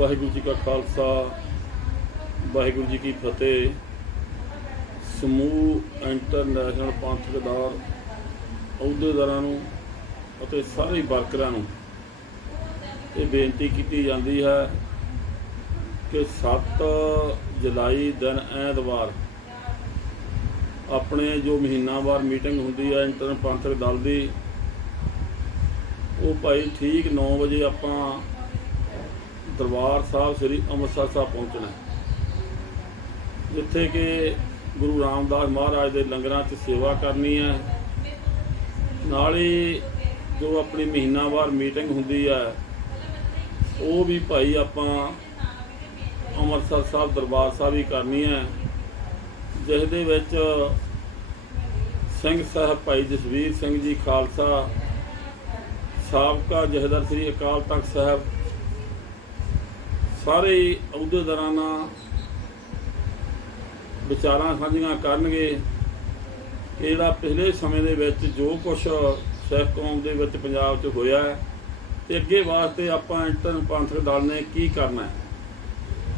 ਵਾਹਿਗੁਰੂ ਜੀ ਕਾ ਖਾਲਸਾ, ਵਾਹਿਗੁਰੂ ਜੀ ਕੀ ਫਤਿਹ। ਸਮੂਹ ਇੰਟਰਨੈਸ਼ਨਲ ਪੰਥਕ ਦੌਰ ਅਹੁਦੇਦਾਰਾਂ ਨੂੰ ਅਤੇ ਸਾਰੇ ਵਰਕਰਾਂ ਨੂੰ ਇਹ ਬੇਨਤੀ ਕੀਤੀ ਜਾਂਦੀ ਹੈ ਕਿ 7 ਜੁਲਾਈ ਦਿਨ ਐਤਵਾਰ ਆਪਣੇ ਜੋ ਮਹੀਨਾਵਾਰ ਮੀਟਿੰਗ ਹੁੰਦੀ ਹੈ ਇੰਟਰਨ ਪੰਥਕ ਦਲ ਦੀ, ਉਹ ਭਾਈ ਠੀਕ 9 ਵਜੇ ਆਪਾਂ ਦਰਬਾਰ ਸਾਹਿਬ ਸ੍ਰੀ ਅੰਮ੍ਰਿਤਸਰ ਸਾਹਿਬ ਪਹੁੰਚਣਾ ਜਿੱਥੇ ਕਿ ਗੁਰੂ ਰਾਮਦਾਸ ਮਹਾਰਾਜ ਦੇ ਲੰਗਰਾਂ 'ਚ ਸੇਵਾ ਕਰਨੀ ਹੈ। ਨਾਲ ਹੀ ਜੋ ਆਪਣੀ ਮਹੀਨਾਵਾਰ ਮੀਟਿੰਗ ਹੁੰਦੀ ਹੈ, ਉਹ ਵੀ ਭਾਈ ਆਪਾਂ ਅੰਮ੍ਰਿਤਸਰ ਸਾਹਿਬ ਦਰਬਾਰ ਸਾਹਿਬ ਹੀ ਕਰਨੀ ਹੈ ਜਿਸ ਦੇ ਵਿੱਚ ਸਿੰਘ ਸਾਹਿਬ ਭਾਈ ਜਸਵੀਰ ਸਿੰਘ ਜੀ ਖਾਲਸਾ, ਸਾਬਕਾ ਜਹਦਰ ਸ੍ਰੀ ਅਕਾਲ ਤਖਤ ਸਾਹਿਬ ਸਾਰੇ ਹੀ ਅਹੁਦੇਦਾਰਾਂ ਨਾਲ ਵਿਚਾਰਾਂ ਸਾਂਝੀਆਂ ਕਰਨਗੇ ਕਿ ਜਿਹੜਾ ਪਿਛਲੇ ਸਮੇਂ ਦੇ ਵਿੱਚ ਜੋ ਕੁਝ ਸਿੱਖ ਕੌਮ ਦੇ ਵਿੱਚ ਪੰਜਾਬ 'ਚ ਹੋਇਆ ਹੈ ਤੇ ਅੱਗੇ ਵਾਸਤੇ ਆਪਾਂ ਇੰਟਰਨ ਪੰਥਕ ਦਲ ਨੇ ਕੀ ਕਰਨਾ ਹੈ?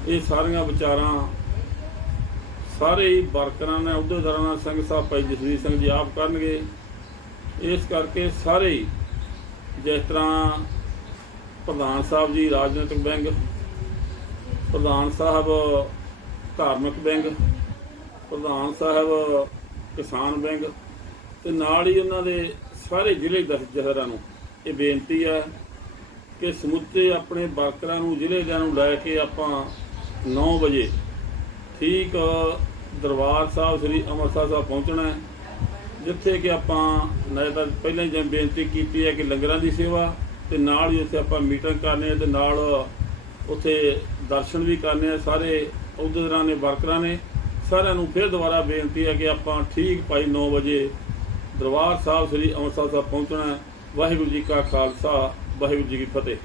ਇਹ ਸਾਰੀਆਂ ਵਿਚਾਰਾਂ ਸਾਰੇ ਹੀ ਵਰਕਰਾਂ ਨੇ ਅਹੁਦੇਦਾਰਾਂ ਨਾਲ ਸਿੰਘ ਸਾਹਿਬ ਭਾਈ ਜਸਵੀਰ ਸਿੰਘ ਜੀ ਆਪ ਕਰਨਗੇ। ਇਸ ਕਰਕੇ ਸਾਰੇ ਜਿਸ ਤਰ੍ਹਾਂ ਪ੍ਰਧਾਨ ਸਾਹਿਬ ਜੀ, ਰਾਜਨੀਤਿਕ ਬੈਂਕ ਪ੍ਰਧਾਨ ਸਾਹਿਬ, ਧਾਰਮਿਕ ਬੈਂਕ, ਪ੍ਰਧਾਨ ਸਾਹਿਬ, ਕਿਸਾਨ ਬੈਂਕ ਤੇ ਨਾਲ ਹੀ ਉਹਨਾਂ ਦੇ ਸਾਰੇ ਜ਼ਿਲ੍ਹੇ ਦ- ਜਥੇਦਾਰਾਂ ਨੂੰ ਇਹ ਬੇਨਤੀ ਹੈ ਕਿ ਸਮੁੱਚੇ ਆਪਣੇ ਵਰਕਰਾਂ ਨੂੰ ਜ਼ਿਲ੍ਹੇ ਦਿਆਂ ਨੂੰ ਲੈ ਕੇ ਆਪਾਂ 9 ਵਜੇ ਠੀਕ, ਦਰਬਾਰ ਸਾਹਿਬ, ਸ੍ਰੀ ਅੰਮ੍ਰਿਤਸਰ ਸਾਹਿਬ ਪਹੁੰਚਣਾ ਹੈ, ਜਿੱਥੇ ਕਿ ਆਪਾਂ ਨਾਲੇ ਤਾਂ ਪਹਿਲਾਂ ਹੀ ਜਿਵੇਂ ਬੇਨਤੀ ਕੀਤੀ ਹੈ ਕਿ ਲੰਗਰਾਂ ਦੀ ਸੇਵਾ ਤੇ ਨਾਲ ਹੀ ਉੱਥੇ ਆਪਾਂ ਮੀਟਿੰਗ ਕਰਨੀ ਹੈ ਤੇ ਨਾਲ ਉੱਥੇ ਦਰਸ਼ਨ ਵੀ ਕਰਨੇ ਆ, ਸਾਰੇ ਅਹੁਦੇਦਾਰਾਂ ਨੇ, ਵਰਕਰਾਂ ਨੇ। ਸਾਰਿਆਂ ਨੂੰ ਫਿਰ ਦੁਬਾਰਾ ਬੇਨਤੀ ਹੈ ਕਿ ਆਪਾਂ ਠੀਕ ਭਾਈ 9 ਵਜੇ ਦਰਬਾਰ ਸਾਹਿਬ ਸ੍ਰੀ ਅੰਮ੍ਰਿਤਸਰ ਸਾਹਿਬ ਪਹੁੰਚਣਾ ਵਾਹਿਗੁਰੂ ਜੀ ਕਾ ਖਾਲਸਾ, ਵਾਹਿਗੁਰੂ ਜੀ ਕੀ ਫਤਿਹ।